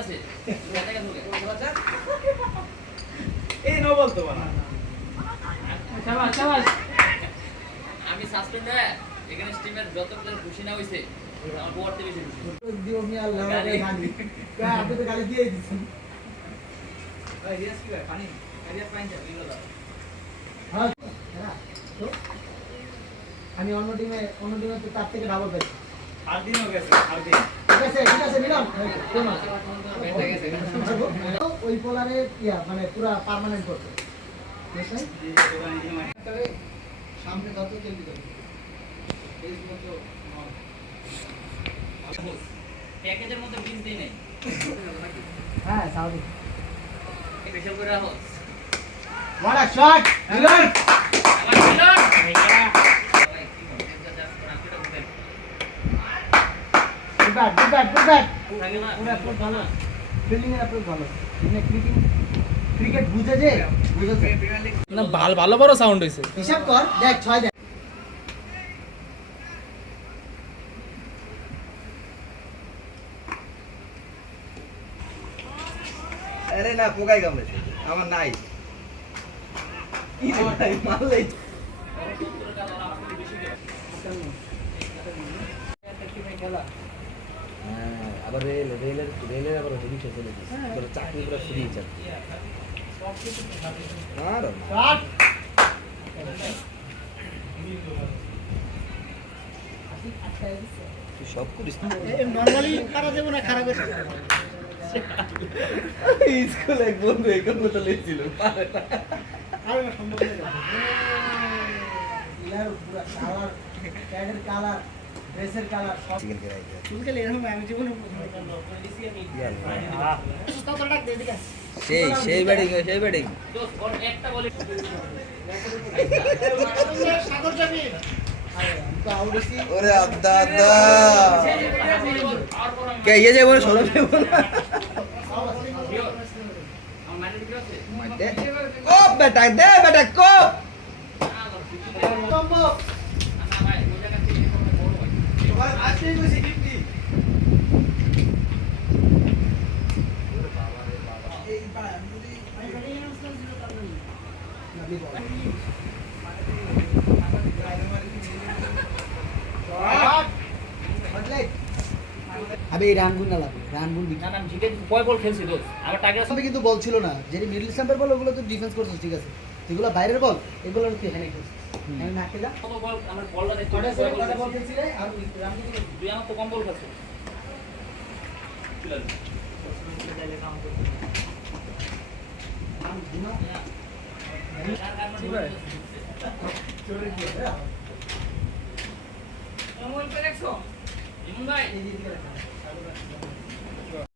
আছে এই নো বলতো না শাবাশ শাবাশ আমি সাসপেন্ড হয়ে এখানে স্টিমের যত প্লেয়ার খুশি না হইছে আমার বড়তে বেশি খুশি দিও মি আল্লাহ গালি কা আপনি তো গালি দিয়ে দিছেন ভাই রিয়াজ কি পানি রিয়াজ পানি যাবে এগুলো দাও হ্যাঁ তো আমি অন্য টিমে তো তার থেকে ডাবল পাইছি আর দিন হয়ে গেছে আর দিন ঠিক আছে মিলন ওই পোলারে ইয়া মানে পুরো পার্মানেন্ট করতে বুঝছেন তাহলে সামনে যত খেলবি তো এই তো প্যাকেজের মধ্যে বিল দেই নাই হ্যাঁ সাউদি স্পেশাল করে রাখো what a shot মিলন আমার মিলন good bat পুরো অ্যাপ্রোচ ভালো ফিল্ডিং এর অ্যাপ্রোচ ভালো মানে ক্রিকেট বুঝেছে না ভালো বড় সাউন্ড হইছে হিসাব কর দেখ 6 দেখ আরে না পোকাই কামড়েছে আমার নাই কি রে ভাই মারলেই আবার রেলের আবার হেভি ফেসিলিটিস তোর চাকরি পুরো ফ্রি চাকরি আর শট তুই সব করিস নরমালি পারা যাবে না খারাপ হয়েছে স্কুলে এক বন্ধু এরকম কথা লেগেছিল পারে না আর না সম্ভব না ইলার পুরো কালার ক্যাডের কালার ড্রেসের কালার সব চিকেন কে রাইতে চুলকে এরকম আমি জীবনে কত টাকা দে দিকে সেই ব্যাটিং দোস্ত ওর একটা বলে সাগর যাবি তো আউটসি ওরে আব্দা কে ইয়ে যাবো সরব যাবো না আমার মাইন্ডে কি আছে কোপ বেটা কোপ সম্ভব না ভাই ওই জায়গা থেকে বড় ভাই তোমার আজকেই কইছি 50 এই ভাই আমি যদি আবে রানগুন না লাগবে রানগুন না না জিতে কয় বল খেলছি দোস্ত আমার টার্গেট আসলে কিন্তু বল ছিল না যেটি মিডল স্ট্যাম্পের বল ওগুলো তো ডিফেন্স করছিস ঠিক আছে যেগুলো বাইরের বল এগুলো তুই হ্যান্ড করছিস হ্যান্ড না খেলা কত বল আমার বলটা দেখতে কটা কয় বল বল খেলছি? খেলছিলে আর রানগুন তুই আমার তো কম বল খেলছিস ইমন ভাই এই দিকে রাখা